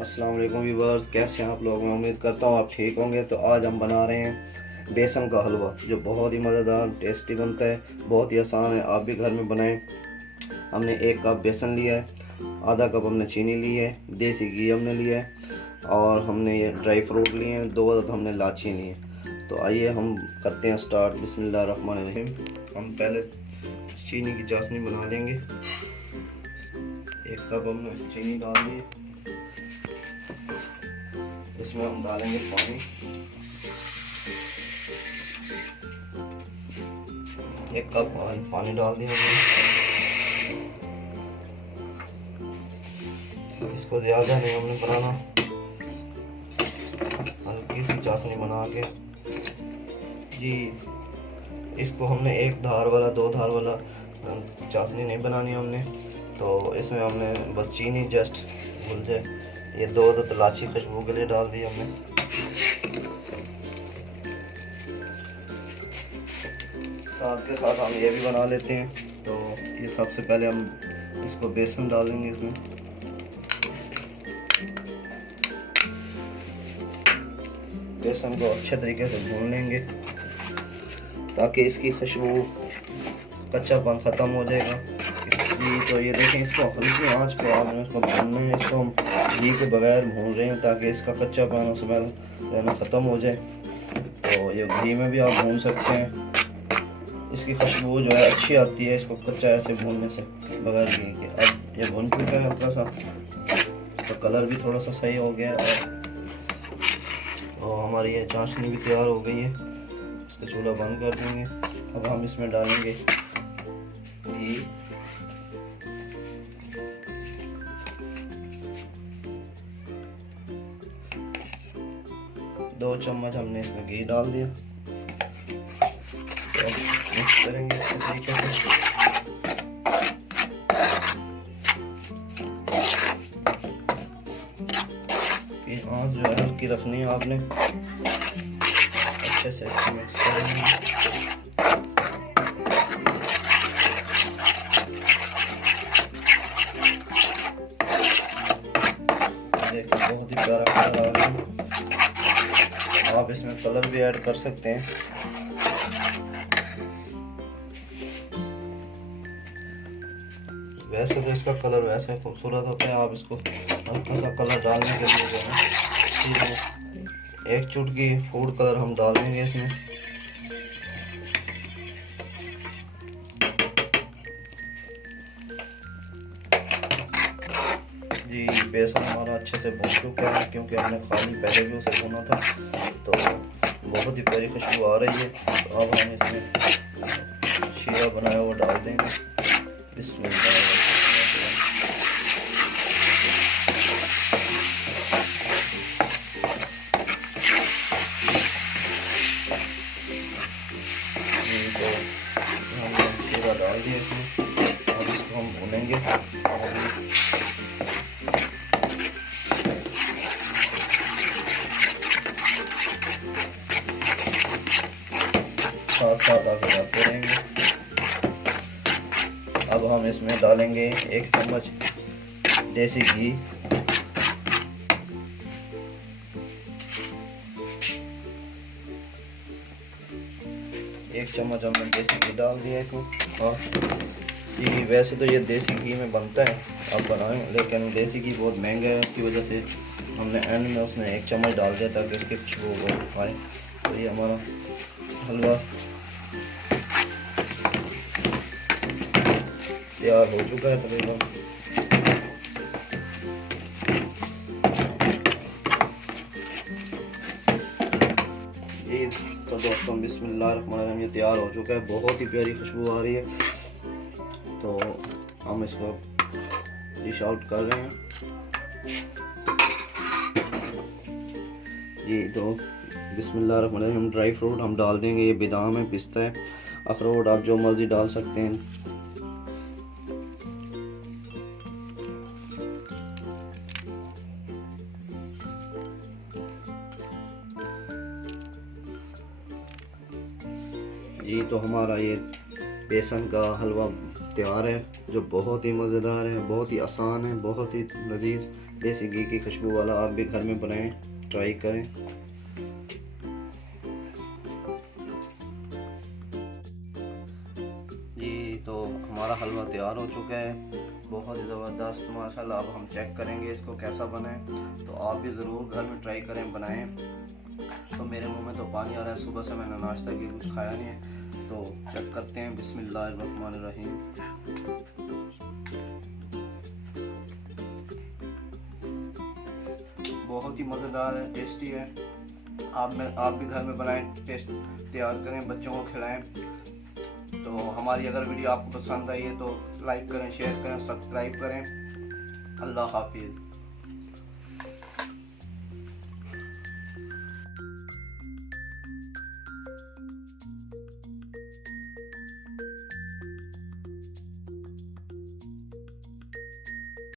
अस्सलाम वालेकुम व्यूअर्स, कैसे हैं आप लोग। मैं उम्मीद करता हूँ आप ठीक होंगे। तो आज हम बना रहे हैं बेसन का हलवा, जो बहुत ही मज़ेदार टेस्टी बनता है। बहुत ही आसान है, आप भी घर में बनाएं। हमने 1 कप बेसन लिया है, आधा कप हमने चीनी ली है, देसी घी हमने लिया है, और हमने ये ड्राई फ्रूट लिए हैं, 2 अदद हमने इलायची ली है। तो आइए हम करते हैं स्टार्ट। बिस्मिल्लाहिर्रहमानिर्रहीम। हम पहले चीनी की चाशनी बना लेंगे। 1 कप हमने चीनी डाल दी। इसमें हम डालेंगे पानी। 1 कप पानी डाल दिया हमने। इसको ज़्यादा नहीं हमने बनाना, हल्की सी चाशनी बना के जी। इसको हमने 1 धार वाला 2 धार वाला चाशनी नहीं बनानी हमने। तो इसमें हमने बस चीनी जस्ट घुल जाए। ये 2 अदद इलायची खुशबू के लिए डाल दी हमने। साथ के साथ हम ये भी बना लेते हैं। तो ये सबसे पहले हम इसको बेसन डाल देंगे इसमें। बेसन को अच्छे तरीके से भून लेंगे ताकि इसकी खुशबू कच्चापन ख़त्म हो जाएगा। तो ये देखें, इसको हल्की आंच पे आपने इसको भूनना है। इसको हम घी के बगैर भून रहे हैं ताकि इसका कच्चापन और स्मेल रहना ख़त्म हो जाए। तो ये घी में भी आप भून सकते हैं, इसकी खुशबू जो है अच्छी आती है इसको कच्चा ऐसे भूनने से, बगैर घी के। अब ये भून चुका है हल्का सा, तो कलर भी थोड़ा सा सही हो गया है। और हमारी ये चाशनी भी तैयार हो गई है। इसका चूल्हा बंद कर देंगे। अब हम इसमें डालेंगे घी। दो चम्मच हमने इसमें घी डाल दिया। तो मिक्स करेंगे अच्छे तरीके से। आँच जो है हल्की रखनी है आपने। अच्छे से मिक्स करेंगे। देखिए बहुत ही प्यारा कलर आ गया। आप इसमें कलर भी ऐड कर सकते हैं। वैसे तो इसका कलर वैसे खूबसूरत होता है, आप इसको हल्का सा कलर डालने के लिए जो है 1 चुटकी फूड कलर हम डाल देंगे इसमें। जी बेसन हमारा अच्छे से भून चुका है, क्योंकि हमने खाली पहले भी उसे भुना था। तो बहुत ही प्यारी खुशबू आ रही है। तो अब हम इसमें शीरा बनाया हुआ डाल देंगे। बिस्मिल्लाह। तो हमने शीरा डाल दिया इसमें। अब इसको हम भूनेंगे। साथ साथ आगे बढ़ते रहेंगे। अब हम इसमें डालेंगे 1 चम्मच देसी घी। एक चम्मच हमने देसी घी डाल दिया इसको। और जी वैसे तो ये देसी घी में बनता है, आप बनाएं, लेकिन देसी घी बहुत महंगा है, उसकी वजह से हमने एंड में उसमें 1 चम्मच डाल दिया ताकि उसकी खुशबू आए। तो ये हमारा हलवा तैयार हो चुका है तकरीबन। ये तो दोस्तों बिस्मिल्लाहिर्रहमानिर्रहीम, ये तैयार हो चुका है। बहुत ही प्यारी खुशबू आ रही है। तो हम इसको डिश आउट कर रहे हैं जी। तो बिस्मिल्लाहिर्रहमानिर्रहीम, ड्राई फ्रूट हम डाल देंगे। ये बादाम है, पिस्ता है, अखरोट आप जो मर्जी डाल सकते हैं। जी तो हमारा ये बेसन का हलवा तैयार है, जो बहुत ही मज़ेदार है, बहुत ही आसान है, बहुत ही लजीज देसी घी की खुशबू वाला। आप भी घर में बनाएं, ट्राई करें। जी तो हमारा हलवा तैयार हो चुका है, बहुत ही ज़बरदस्त माशाल्लाह। अब हम चेक करेंगे इसको कैसा बना है, तो आप भी ज़रूर घर में ट्राई करें, बनाएं। तो मेरे मुंह में तो पानी आ रहा है, सुबह से मैंने नाश्ता किया, कुछ खाया नहीं है। तो चेक करते हैं, बिस्मिल्लाहिर्रहमानिर्रहीम। बहुत ही मज़ेदार है, टेस्टी है। आप भी घर में बनाएं, टेस्ट तैयार करें, बच्चों को खिलाएं। तो हमारी अगर वीडियो आपको पसंद आई है तो लाइक करें, शेयर करें, सब्सक्राइब करें। अल्लाह हाफिज़।